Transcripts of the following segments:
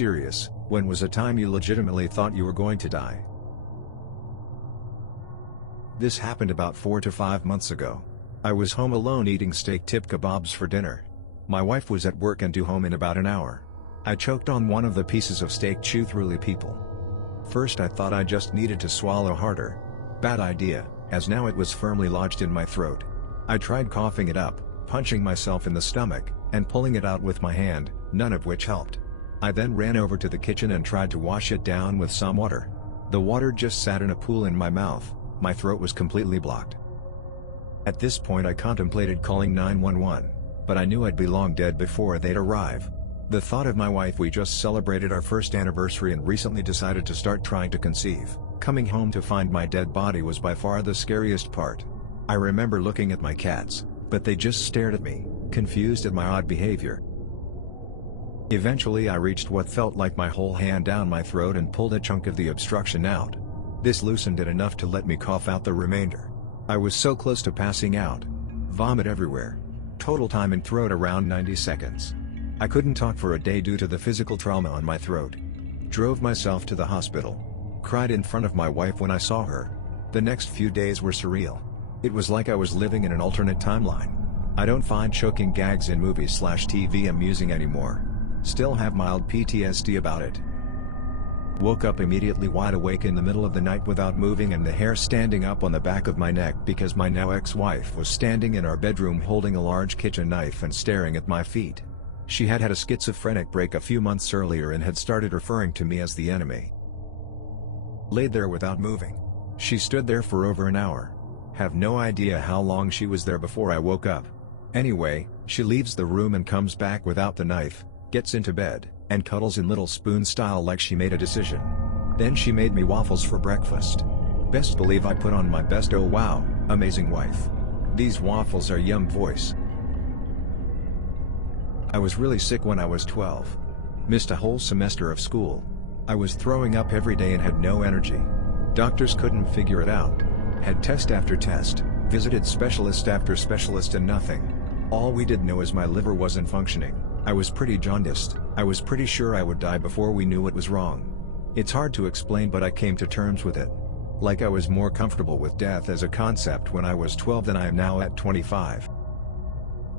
serious, when was a time you legitimately thought you were going to die? This happened about 4 to 5 months ago. I was home alone eating steak tip kebabs for dinner. My wife was at work and due home in about an hour. I choked on one of the pieces of steak chew through people. First I thought I just needed to swallow harder. Bad idea, as now it was firmly lodged in my throat. I tried coughing it up, punching myself in the stomach, and pulling it out with my hand, none of which helped. I then ran over to the kitchen and tried to wash it down with some water. The water just sat in a pool in my mouth, my throat was completely blocked. At this point I contemplated calling 911, but I knew I'd be long dead before they'd arrive. The thought of my wife, we just celebrated our first anniversary and recently decided to start trying to conceive, coming home to find my dead body was by far the scariest part. I remember looking at my cats, but they just stared at me, confused at my odd behavior. Eventually I reached what felt like my whole hand down my throat and pulled a chunk of the obstruction out. This loosened it enough to let me cough out the remainder. I was so close to passing out. Vomit everywhere. Total time in throat around 90 seconds. I couldn't talk for a day due to the physical trauma on my throat. Drove myself to the hospital. Cried in front of my wife when I saw her. The next few days were surreal. It was like I was living in an alternate timeline. I don't find choking gags in movies/TV amusing anymore. Still have mild PTSD about it. Woke up immediately wide awake in the middle of the night without moving and the hair standing up on the back of my neck because my now ex-wife was standing in our bedroom holding a large kitchen knife and staring at my feet. She had had a schizophrenic break a few months earlier and had started referring to me as the enemy. Laid there without moving. She stood there for over an hour. Have no idea how long she was there before I woke up. Anyway, she leaves the room and comes back without the knife, gets into bed, and cuddles in little spoon style like she made a decision. Then she made me waffles for breakfast. Best believe I put on my best "oh wow, amazing wife. These waffles are yum" voice. I was really sick when I was 12. Missed a whole semester of school. I was throwing up every day and had no energy. Doctors couldn't figure it out. Had test after test, visited specialist after specialist and nothing. All we did know is my liver wasn't functioning. I was pretty jaundiced. I was pretty sure I would die before we knew what was wrong. It's hard to explain, but I came to terms with it. Like I was more comfortable with death as a concept when I was 12 than I am now at 25.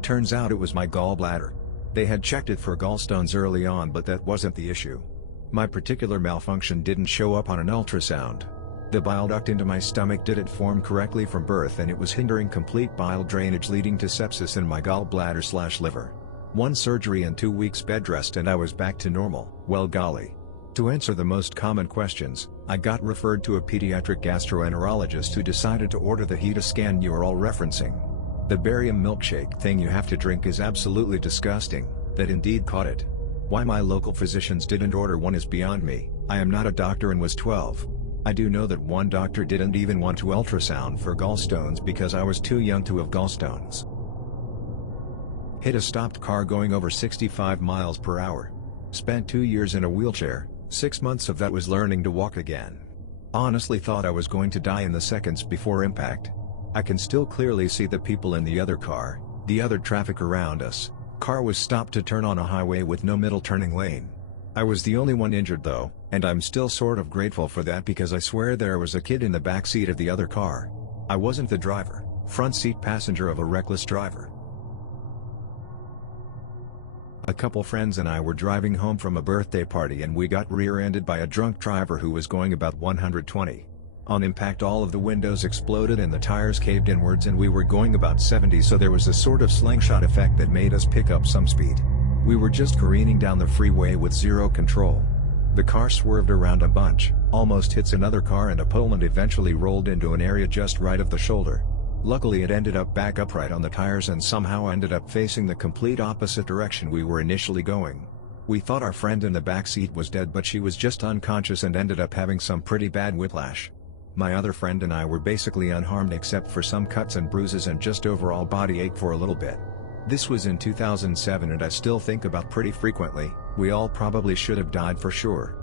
Turns out it was my gallbladder. They had checked it for gallstones early on, but that wasn't the issue. My particular malfunction didn't show up on an ultrasound. The bile duct into my stomach didn't form correctly from birth and it was hindering complete bile drainage, leading to sepsis in my gallbladder/liver. 1 surgery and 2 weeks bed rest and I was back to normal. Well golly. To answer the most common questions, I got referred to a pediatric gastroenterologist who decided to order the HEDA scan you are all referencing. The barium milkshake thing you have to drink is absolutely disgusting. That indeed caught it. Why my local physicians didn't order one is beyond me. I am not a doctor and was 12. I do know that one doctor didn't even want to ultrasound for gallstones because I was too young to have gallstones. Hit a stopped car going over 65 miles per hour. Spent 2 years in a wheelchair, 6 months of that was learning to walk again. Honestly thought I was going to die in the seconds before impact. I can still clearly see the people in the other car, the other traffic around us. Car was stopped to turn on a highway with no middle turning lane. I was the only one injured though, and I'm still sort of grateful for that because I swear there was a kid in the back seat of the other car. I wasn't the driver, front seat passenger of a reckless driver. A couple friends and I were driving home from a birthday party and we got rear-ended by a drunk driver who was going about 120. On impact all of the windows exploded and the tires caved inwards and we were going about 70, so there was a sort of slingshot effect that made us pick up some speed. We were just careening down the freeway with zero control. The car swerved around a bunch, almost hits another car and a pole and eventually rolled into an area just right of the shoulder. Luckily it ended up back upright on the tires and somehow ended up facing the complete opposite direction we were initially going. We thought our friend in the back seat was dead, but she was just unconscious and ended up having some pretty bad whiplash. My other friend and I were basically unharmed except for some cuts and bruises and just overall body ache for a little bit. This was in 2007 and I still think about pretty frequently. We all probably should have died for sure.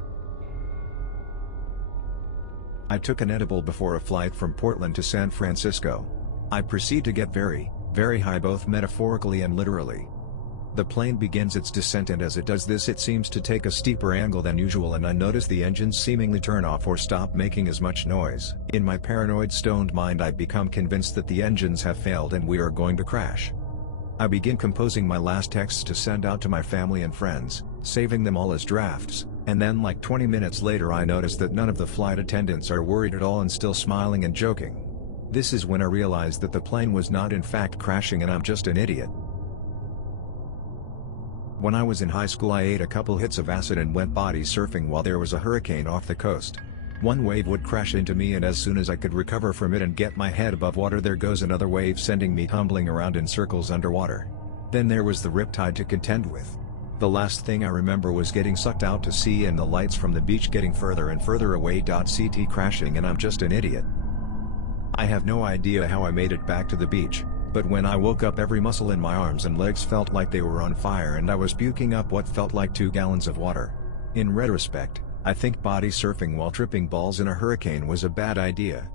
I took an edible before a flight from Portland to San Francisco. I proceed to get very, very high both metaphorically and literally. The plane begins its descent, and as it does this it seems to take a steeper angle than usual, and I notice the engines seemingly turn off or stop making as much noise. In my paranoid stoned mind I become convinced that the engines have failed and we are going to crash. I begin composing my last texts to send out to my family and friends, saving them all as drafts, and then like 20 minutes later I notice that none of the flight attendants are worried at all and still smiling and joking. This is when I realize that the plane was not in fact crashing and I'm just an idiot. When I was in high school I ate a couple hits of acid and went body surfing while there was a hurricane off the coast. One wave would crash into me, and as soon as I could recover from it and get my head above water, there goes another wave sending me tumbling around in circles underwater. Then there was the riptide to contend with. The last thing I remember was getting sucked out to sea and the lights from the beach getting further and further away. CT crashing, and I'm just an idiot. I have no idea how I made it back to the beach, but when I woke up every muscle in my arms and legs felt like they were on fire and I was puking up what felt like 2 gallons of water. In retrospect, I think body surfing while tripping balls in a hurricane was a bad idea.